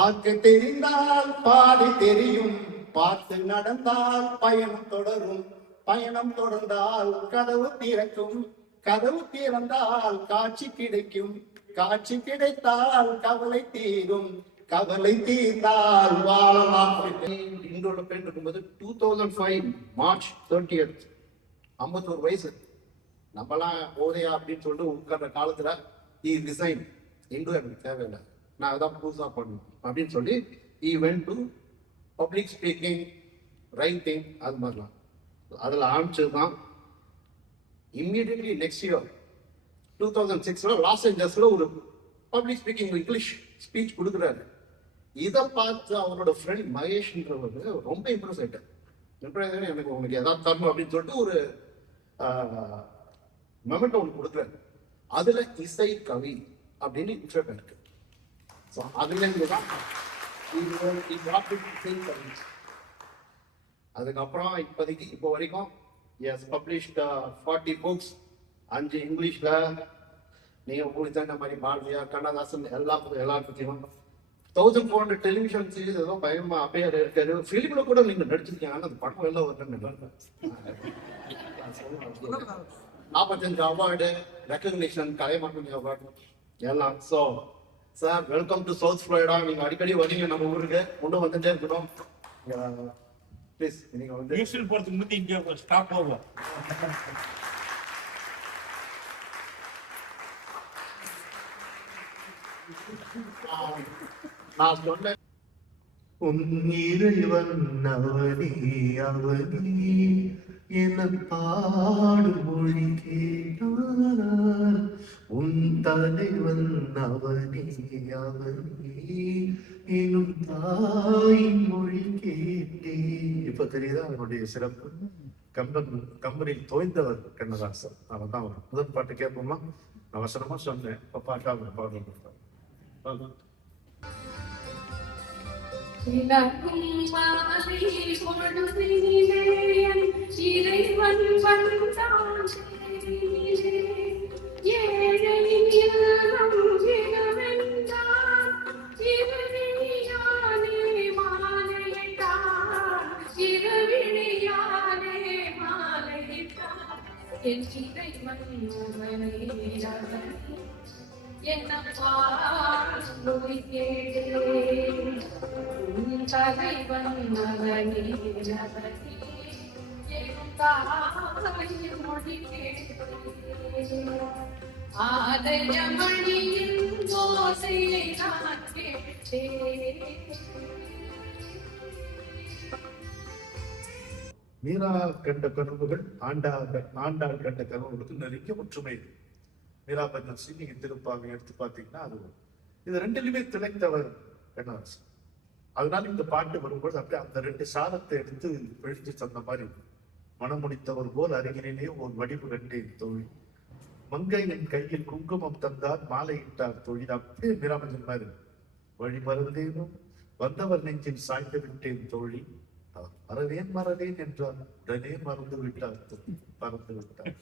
பார்க்க தெரிந்தால் பாடி தெரியும், பார்த்து நடந்தால் பயணம் தொடரும், பயணம் தொடர்ந்தால் கதவு திறக்கும், கதவு திறந்தால் காட்சி கிடைக்கும், காட்சி கிடைத்தால் கவலை தீரும், கவலை தீர்ந்தால் வாழலாம். இன்றோட பெண் இருக்கும்போது 2005 மார்ச் 30th 51 வயசு. நம்மலாம் போதையா அப்படின்னு சொல்லிட்டு உட்கார்ற காலத்துல ரிசைன். இன்றும் எனக்கு தேவையில்லை, நான் அதான் புதுசா பண்ணணும் அப்படின்னு சொல்லி went to public speaking, writing, அது மாதிரிலாம் அதில் ஆரம்பிச்சதுதான். இம்மீடியட்லி நெக்ஸ்ட் இயர் 2006 லாஸ் ஏஞ்சல்ஸ்ல ஒரு பப்ளிக் ஸ்பீக்கிங் இங்கிலீஷ் ஸ்பீச் கொடுக்குறாரு. இதை பார்த்து அவரோட ஃப்ரெண்ட் மகேஷ்ன்றவர் ரொம்ப இம்ப்ரெஸ் ஆயிட்டார். எனக்கு உங்களுக்கு எதாவது தரணும் அப்படின்னு சொல்லிட்டு ஒரு மொமெண்ட் ஒன்று கொடுக்குறாரு. அதுல இசை கவி அப்படின்னு இன்ட்ரோட் இருக்கு. ஸோ அதுலேருந்து தான் அதுக்கப்புறம் இப்போதைக்கு இப்போ வரைக்கும் எஸ் பப்ளிஷ்ட் 40 புக்ஸ், 5 இங்கிலீஷ்ல. நீங்க உங்களுக்கு தகுந்த மாதிரி பாரதியார், கண்ணதாசன் எல்லாத்தையும் 1400 டெலிவிஷன் சீரீஸ் ஏதோ பயமா அப்பேர் இருக்காரு. பிலிம்ல கூட நீங்க நடிச்சிருக்கீங்க, ஆனால் அந்த படம் எல்லாம் வரணும். 45 அவார்டு, ரெக்கக்னிஷன், கலைமாமணி அவார்டு எல்லாம். So sir, welcome to south Florida. நீங்க அடிக்கடி வரீங்க நம்ம ஊருக்கு, ஒன்றும் வந்துட்டே இருக்கணும். ப்ளீஸ் நீங்க வந்து யூஸ்வல் போறதுக்கு முன்னாடி இங்க ஸ்டாப் ஆகும். நான் சொன்னேன், இறைவன் அவனே அவனே என பாடும் மொழி கேட்டார், உன் தலைவன் அவனே அவனே எனும் தாயின் மொழி கேட்டே. இப்ப தெரியுதா அவனுடைய சிறப்பு? கம்பெனியில் தோய்ந்தவர் கண்ணதாசன். அவன் தான் முதல் பாட்டு கேட்போமா? நான் வசனமா சொன்னேன், இப்ப பாட்டா பாடல் கொடுத்தாங்க. இறைவன் வந்தான் என்ன தலைவன் மொழி ஆதயமணியின் ஓசையை நான் கேட்டேன். மீரா கண்ட கனவுகள் ஆண்டாள் கண்ட கனவுகளுக்கு நிறைய ஒற்றுமை. மீரா பஜன்சி நீங்க திருப்பாங்க எடுத்து பார்த்தீங்கன்னா அது இது ரெண்டுலையுமே திளைத்தவர் கண்ணதாசன். அதனால இந்த பாட்டு வரும்போது அப்படியே அந்த 2 சாரத்தை எடுத்து பிழிஞ்சு தந்த மாதிரி, மனமுடித்தவர் போல் அருகிலே ஒரு வடிவு கண்டேன் தோழி, மங்கை என் கையில் குங்குமம் தந்தார் மாலையிட்டார் தோழி. அப்படியே மீரா பஜன் மாதிரி, வழி மறந்தேனும் வந்தவர் நெஞ்சில் சாய்ந்து விட்டேன் தோழி, மறவேன் மறவேன் என்றார் உடனே மறந்து விட்டார், மறந்து விட்டார்.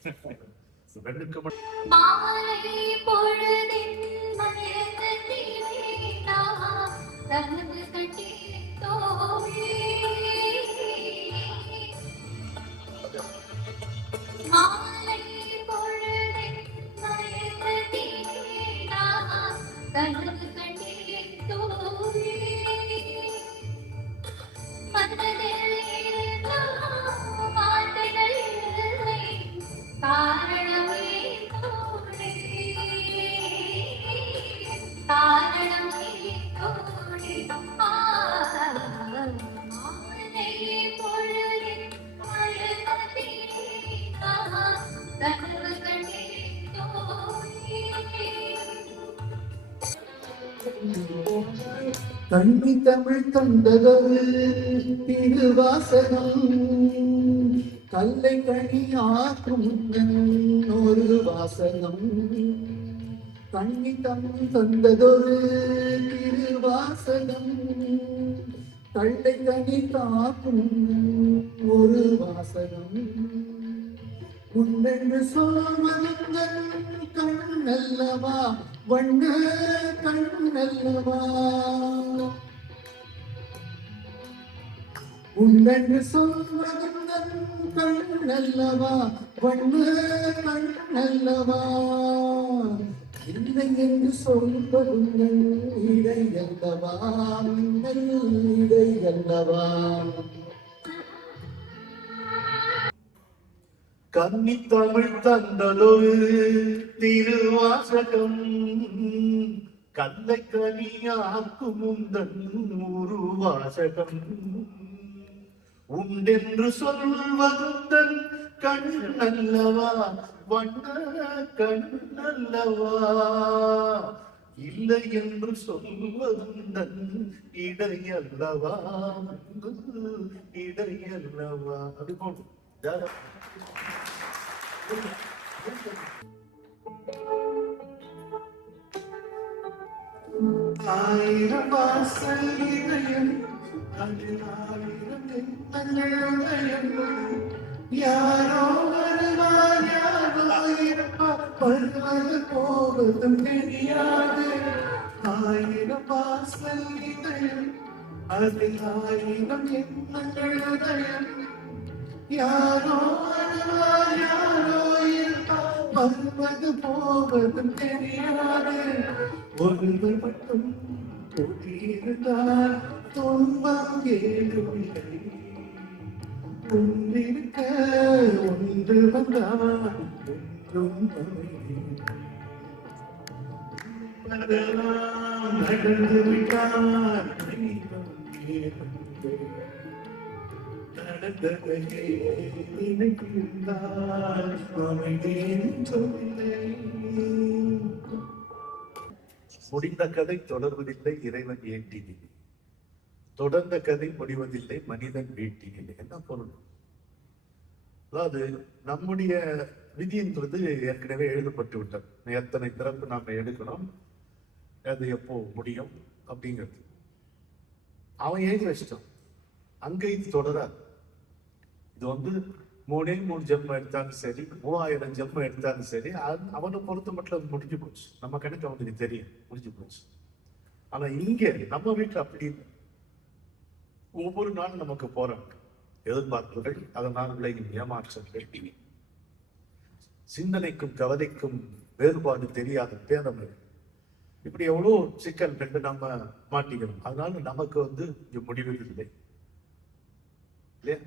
பெண்ணுக்கு கண்ணி தமிழ் தந்ததொரு திருவாசகம், கல்லை கனி ஆக்கும் ஒரு வாசகம். கண்ணி தமிழ் தந்ததொரு திருவாசகம், கல்லை கனி காக்கும் ஒரு வாசகம். உன்னென்று சொல்வதுங்கள் கண்ணல்லவா, வண்ண கண்ணல்லவா, உண்டென்று சொல்வதுந்தன் கண்ணல்லவா வண்ண கண்ணல்லவா இல்லை என்று சொல்வதுந்தன் இடை அல்லவா இடை அல்லவா கன்னி தமிழ் தந்ததொரு திருவாசகம் கல்லை கனியாக்கும் உந்தன் ஒரு வாசகம் உண்டென்று சொல்வதுந்தன் கண்ணல்லவா வண்ண கண்ணல்லவா இல்லை என்று சொல்வதுந்தன் இடையல்லவா இடையல்லவா அப்படி போடும் ஆயிரம் வாசல் இதயம் அதில் ஆயிரம் எண்ணங்கள் யாரோ வருவார் யாரோ இருப்பார் வருவது போவதும் தெரியாது ஆயிரம் வாசல் இதயம் அதில் ஆயிரம் எண்ணங்கள் உதயம் யாரோ வருவார் யாரோ இருப்பார் வருவது போவதும் தெரியாது ஒருவர் மட்டும் கூட்டியிருந்தார் துன்பம் ஏதுமில்லை ஒன்றிருக்க ஒன்று வந்தார் நடந்து விட்டார் நடந்ததையே நினைத்திருந்தார் அமைதியின் சொல்லை முடிந்த கதை தொடர்வதில்லை இறைவன் ஏற்றினில்லை தொடர்ந்த கதை முடிவதில்லை மனிதன் வீட்டினில்லை என்ன பொருள் அதாவது நம்முடைய விதின்றது ஏற்கனவே எழுதப்பட்டு விட்டது எத்தனை பிறப்பு நாம எடுக்கணும் அது எப்போ முடியும் அப்படிங்கிறது அவன் எழுதி வச்சிட்டான் அங்க இது தொடராது இது வந்து 3 ஜென்மம் எடுத்தாலும் சரி 3000 ஜென்மம் எடுத்தாலும் சரி அவனை பொறுத்த மட்டும் அது முடிஞ்சு போச்சு நம்ம கணக்கு அவனுக்கு தெரியும் முடிஞ்சு போச்சு ஆனா இங்க நம்ம வீட்டுல அப்படி இல்லை ஒவ்வொரு நாளும் நமக்கு போராட்டம் எதிர்பார்ப்புகள் அதனால் விளையும் ஏமாற்றங்கள் சிந்தனைக்கும் கவலைக்கும் வேறுபாடு தெரியாத பேதமை இப்படி எவ்வளோ சிக்கல் கண்டு நம்ம மாட்டிக்கிறோம் அதனால நமக்கு வந்து இங்க முடிவு இல்லை இல்லையா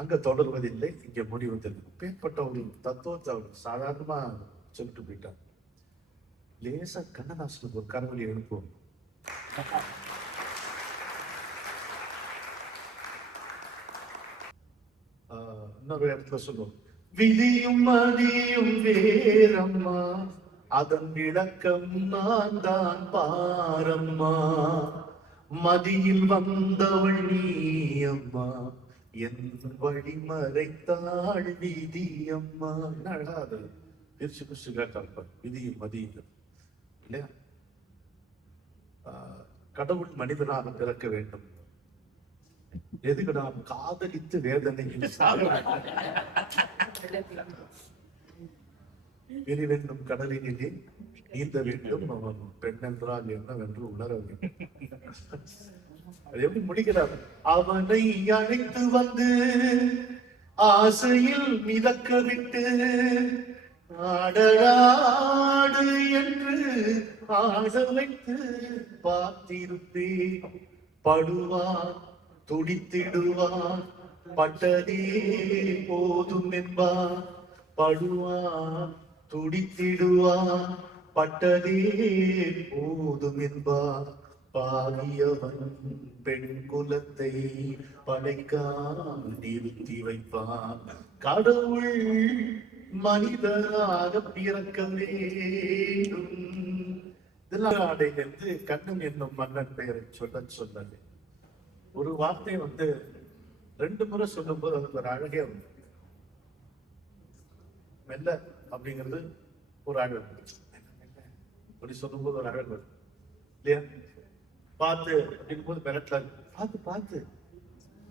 அங்க தொடர்வதில்லை இங்க முடிவதில்லை பேர்பட்ட ஒரு தத்துவத்தை அவர் சாதாரணமா சொல்லிட்டு போயிட்டார் லேசா கண்ணதாசனுக்கு ஒரு கரவழி எழுப்புவோம் இன்னொரு இடத்துல சொல்லுவோம் விதியும் மதியும் வேறம்மா அதன் விளக்கம் நான் தான் பாரம்மா மதியில் வந்தவள் நீ அம்மா என் வழி மறைத்தாள் விதி அம்மா நடாது பிரிச்சு பிரிச்சு கேட்டாள் விதியும் மதியும் இல்லையா கடவுள் மனிதனாக பிறக்க வேண்டும் எதுக்கு நாம் காதலித்து வேதனையில் விரிவென்னும் கடலினிலே நீந்த வேண்டும் அவன் பெண் என்றால் என்னவென்று உணர வேண்டும் அது எப்படி முடிக்கிறார் அவனை அழைத்து வந்து ஆசையில் மிதக்க விட்டு ஆடலாடு என்று ஆட வைத்து பார்த்திருப்பேன் படுவான் துடித்திடுவான் பட்டதே போதும் என்பான் படுவான் துடித்திடுவான் பட்டதே போதும் என்பான் பாகியவன் பெண் குலத்தை படைக்கால் நிறுத்தி வைப்பான் கடவுள் மனிதராக பிறக்க வேண்டும் இதெல்லாம் அடைந்து கண்ணன் என்னும் மன்னன் பெயரை சொன்னது ஒரு வார்த்தை வந்து 2 முறை சொல்லும் போது அதுக்கு ஒரு அழகே வந்து மெல்ல அப்படிங்கிறது ஒரு அழகு அப்படி சொல்லும் போது ஒரு அழகு வரும் இல்லையா பார்த்து அப்படிங்கும் போது மிரட்டல பார்த்து பார்த்து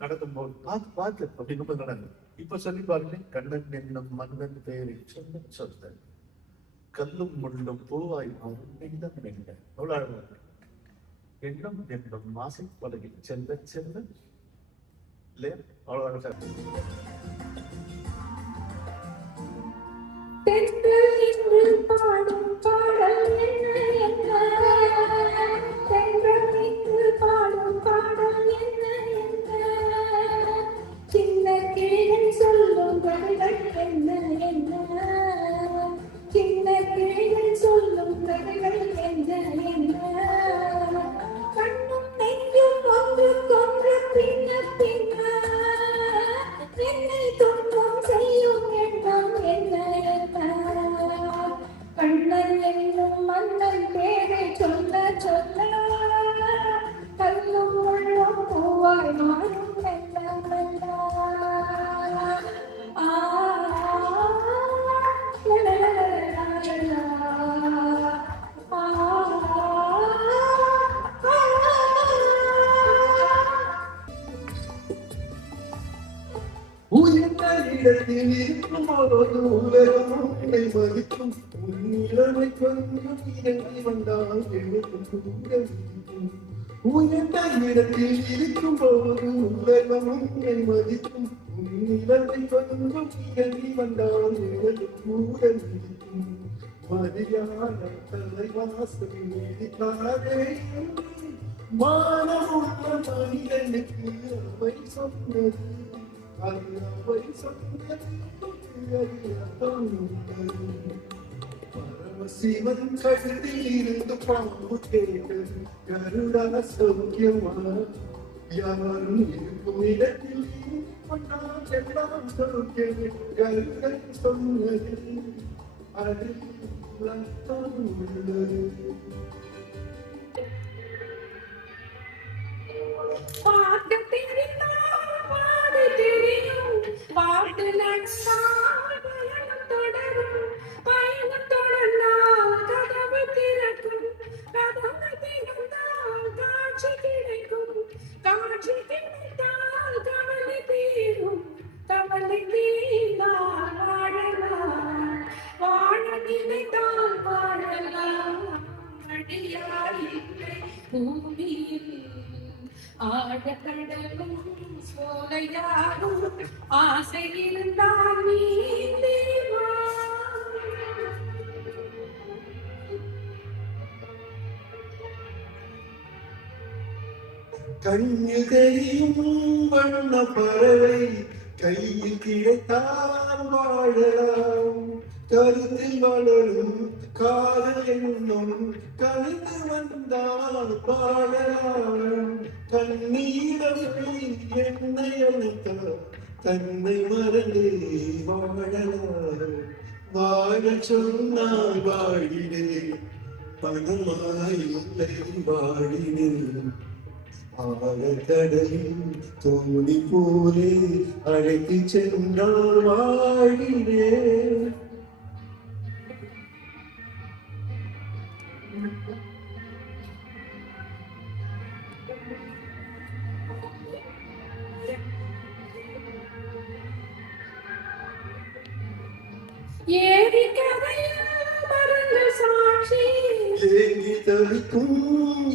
நடக்கும் போது பார்த்து அப்படிங்கும் போது நடக்கும் இப்ப சொல்லி பாருங்க கண்ணன் என்னும் மன்னன் பெயரை சொல்ல கல்லும் முள்ளும் பூவாய் மாறும் எண்ணம் என்ன எவ்வளவு அழகு எண்ணம் என்னும் மாசை பலகில் செல்ல செல்ல இல்லையா? அவ்வளோ சார். தென்றல் இன்று பாடும் பாடல் என்ன என்ன தென்றல் இன்று பாடும் பாடல் என்ன என்ன சின்ன கிளிகள் சொல்லும் கதைகள் என்ன என்ன சின்ன கிளிகள் சொல்லும் கதைகள் என்ன என்ன கண்ணும் நெஞ்சும் ஒன்றுக்கொன்று பின்ன பின்ன என்னை துன்பம் செய்யும் எண்ணம் என்ன என்ன கண்ணன் என்னும் மன்னன் பேரை சொல்ல சொல்ல கல்லும் உள்ளம் பூவாய் மாறும் மெல்ல மெல்ல ஆ உயர்ந்த இடத்தில் இருக்கும் போது உலகம் உன்னை மதிக்கும் உன்னிலமை கொஞ்சம் இறங்கி வந்தால் எழுதும் கூட இருக்கும். உயர்ந்த இடத்தில் இருக்கும் போது உலகம் உன்னை மதிக்கும் உன்னிலமை கொஞ்சம் இறங்கி வந்தால் எழுதும் கூட இருக்கும். மதியான தலைவாசல் நீடிக்காதே மானமுள்ள மனிதனுக்கு அவை சொன்னது பரமசிவன் கழுத்தில் இருந்து பாம்பு கேட்டது கருடா சௌக்கியமா யாரும் இருக்கும் இடத்தில் எல்லாம் சௌக்கியம் கருடன் சொன்னது அதில் உள்ளது. பாட்டு தெரிந்தால் பாடு தெரியும் பாட்டு நடந்தால் பயணம் தொடரும் பயணம் தொடர்ந்தால் கதவு திறக்கும் கதவு திறந்தால் காட்சி கிடைக்கும் காட்சி கிடைத்தால் கவலை தீரும் கவலை தீர்ந்தால் வாழலாம் வாழ நினைத்தால் வாழலாம் அடியாரில்லை பூமியில் ஆழக்கடலும் சோலையாகும் ஆசை இருந்தால் நீந்தி வா. கண்ணில் தெரியும் வண்ண பறவை கையில் கிடைத்தால் வாழலாம் கருத்தில் வளரும் காதல் என்னும் கலைந்து வந்தால் பாடலாம் கண்ணீரம் என்னை அழைத்தால் தன்னை மறந்து வாழலாம் வாழ சொன்னால் வாழினே பணமாய் இல்லை வாழினேன் ஆழக்கடலில் தோணி போலே அழைத்து சென்றால் வாழினே. ஏரி கரையில் மருந்து சாட்சி ஏங்கி தவிக்கும்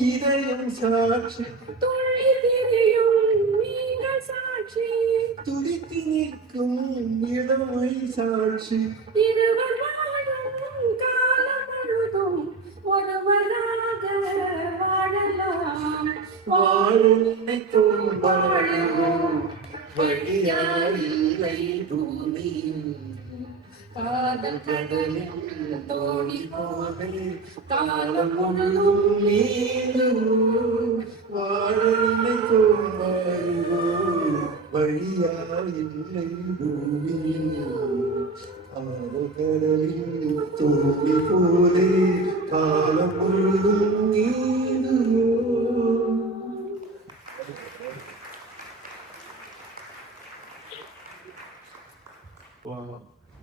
இதயம் சாட்சி துள்ளி திரியும் நீங்கள் சாட்சி துடித்து நிற்கும் இளமை சாட்சி இருவர் வாழும் காலம் முழுதும் ஒருவராக வாழலாம் வாழ நினைத்தோம் வாழுவோம் வழியாயில்லை பூமியில் காதல் கடலில் தோணி போலே காலம் முழுதும் நீந்துவோம் வாழ நினைத்தோம் வாழுவோம் வழியாயில்லை பூமியில் ஆழக்கடலில் தோணி போலே காலம் முழுதும் நீந்துவோம்.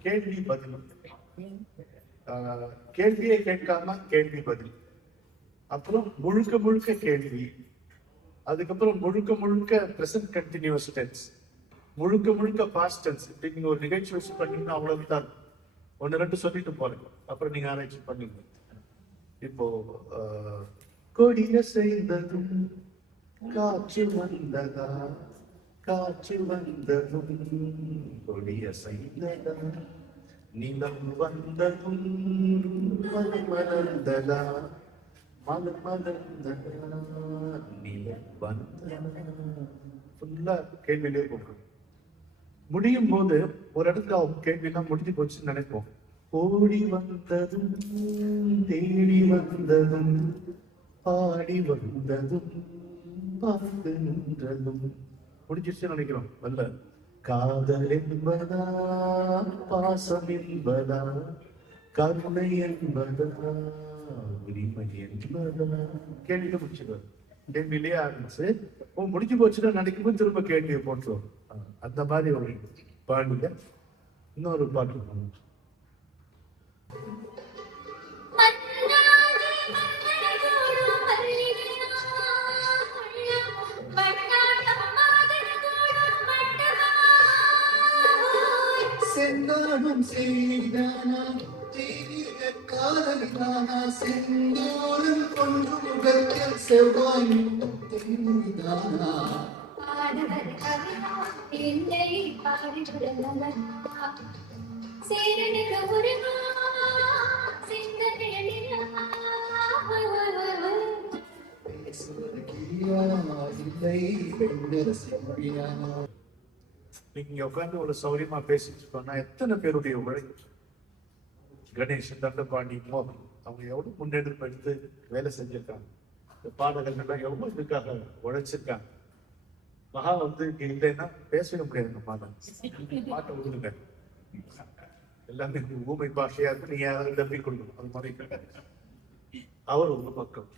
கேள்வி பதில். கேள்வியை கேட்காம கேள்வி பதில், அப்புறம் முழுக்க முழுக்க கேள்வி, அதுக்கப்புறம் முழுக்க முழுக்க பிரசன்ட் கண்டினியூஸ் டென்ஸ், முழுக்க முழுக்க பாஸ்ட் டென்ஸ். இப்படி நீங்க ஒரு நிகழ்ச்சி வச்சு பண்ணீங்கன்னா அவ்வளவுதான். ஒன்னு ரெண்டு சொல்லிட்டு போறேன், அப்புறம் நீங்க ஆராய்ச்சி பண்ணுங்க. இப்போ கொடிய செய்ததும் காற்று வந்ததா காற்று வந்ததும் கொடிய செய்ததா நிலம் வந்ததும் மலர் மலர்ந்ததா மலர் மலர்ந்ததா நிலம் வந்ததா ஃபுல்லா கேள்வியிலே போகும். முடியும் போது ஒரு இடத்துல அவங்க கேள்வியெல்லாம் முடிஞ்சு போச்சுன்னு நினைப்போம். ஓடி வந்ததும் தேடி வந்ததும் பாடி வந்ததும் பார்த்து நின்றதும் முடிஞ்சிருச்சுன்னு நினைக்கிறோம். அல்ல, காதல் என்பதா பாசம் என்பதா கருணை என்பதா உரிமை என்பதா கேள்வியில முடிச்சுடுவார். கேள்வியிலேயே ஆரம்பிச்சு முடிஞ்சு போச்சுன்னா நினைக்கும்போது திரும்ப கேள்வியை போட்டுருவோம். அந்த மாதிரி ஒரு பாடுங்க. இன்னொரு பாட்டு செந்தாடும் செய்தானா காதலிதானா செந்தோறும் கொன்று முகத்தில் செவ்வாய் தெரிந்தானா பாடுவது கவிதா என்னை பாடிவிடலாம் சேரனுக்கு ஒரு நீங்க உட்காந்து ஒரு சௌரியமா பேசிட்டு இருக்கோம்னா எத்தனை பேருடைய உழைப்பு. கணேசன், தண்டபாண்டி, மோகன் அவங்க எவ்வளவு முன்னெடுப்பு எடுத்து வேலை செஞ்சிருக்காங்க. இந்த பாடகர்கள்லாம் எவ்வளவு இதுக்காக உழைச்சிருக்காங்க. மகா வந்து இங்க இல்லைன்னா பேசவே முடியாது. பாட்டை விடுங்க, எல்லாமே ஊமை பாஷையா இருக்கு. நீங்க யாராவது டப்பி கொடுக்கணும். அது மாதிரி அவர் ஒரு பக்கம்.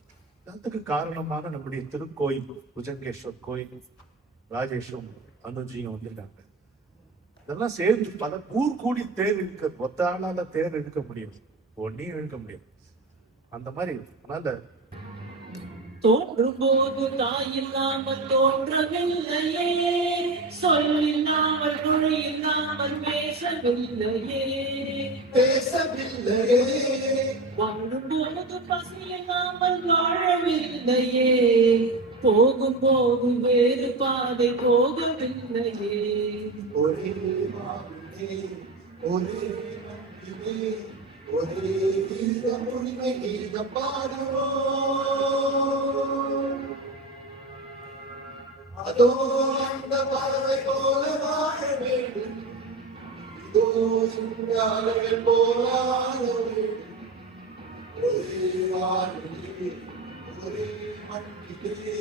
அதுக்கு காரணமான நம்முடைய திருக்கோயில் புஜங்கேஸ்வர் கோயில் ராஜேஷும் அனுஜியும் வந்திருக்காங்க. இதெல்லாம் சேர்ந்து பல கூடி தேர் இருக்க ஒத்த ஆளால தேர் இழுக்க முடியும், ஒன்னையும் இழுக்க முடியும். அந்த மாதிரி அதனால தோன்றும் போது தாயில்லாமல் தோன்றவில்லையே, சொல்லில்லாமல் மொழியில்லாமல் பேசவில்லையே, வாழும் போது பசியில்லாமல் வாழவில்லையே, போகும் போது வேறு பாதை போகவில்லையே. ஒரே கீதம் உரிமை கீதம் பாடுவோம். அதோ அந்த பறவை போல வாழ வேண்டும், இதோ இந்த அலைகள் போல ஆட வேண்டும். ஒரே வானிலே ஒரே மண்ணிலே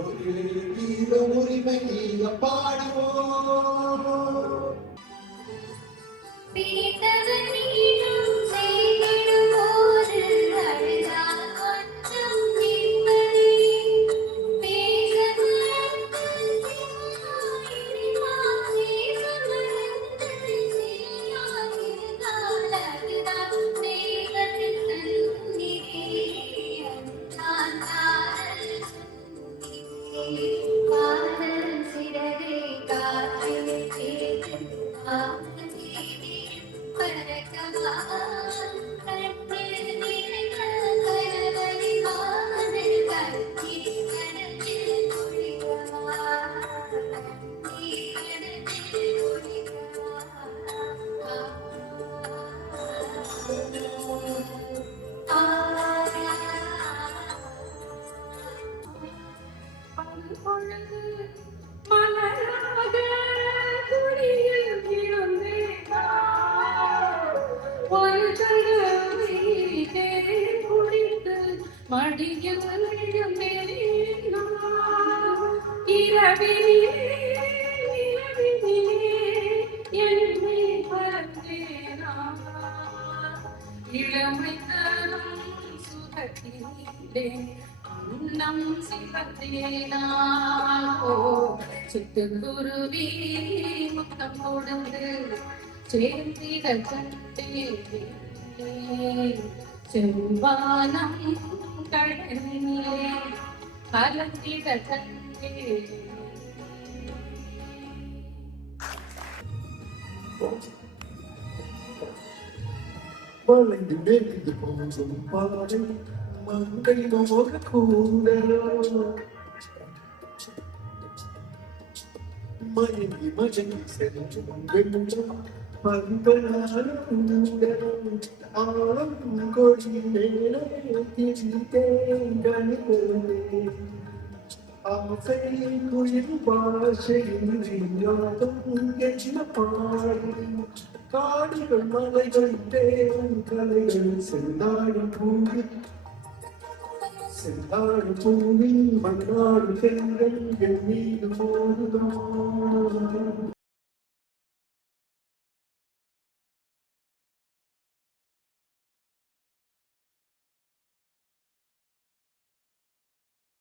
ஒரே கீதம் உரிமை கீதம் பாடுவோம். இளமை தரும் சுகத்திலே நம் சிவத்தேனாகோ சிட்டுக்குருவி முத்தம் கொடுத்து சேர்ந்திட கண்டே செவ்வானம் கடலிலே கலந்திட கண்டே. வளைந்து நெளிந்து போகும் பாதை மங்கை மோக கூடலோ மயங்கி மயங்கி செல்லும் வெள்ளம் பண்பனாரும் உடலும் ஆழம் கொடி மேலே திரித்தேன் கணிதே ஆசை குயில் பாஷையின் வினோதம் என்ன பாடி காடுகள் மலைகள் தேவன் கலைகள் செந்தாடும் பூவில் மண்ணாடு செல்கள் என் மீது போதுதான்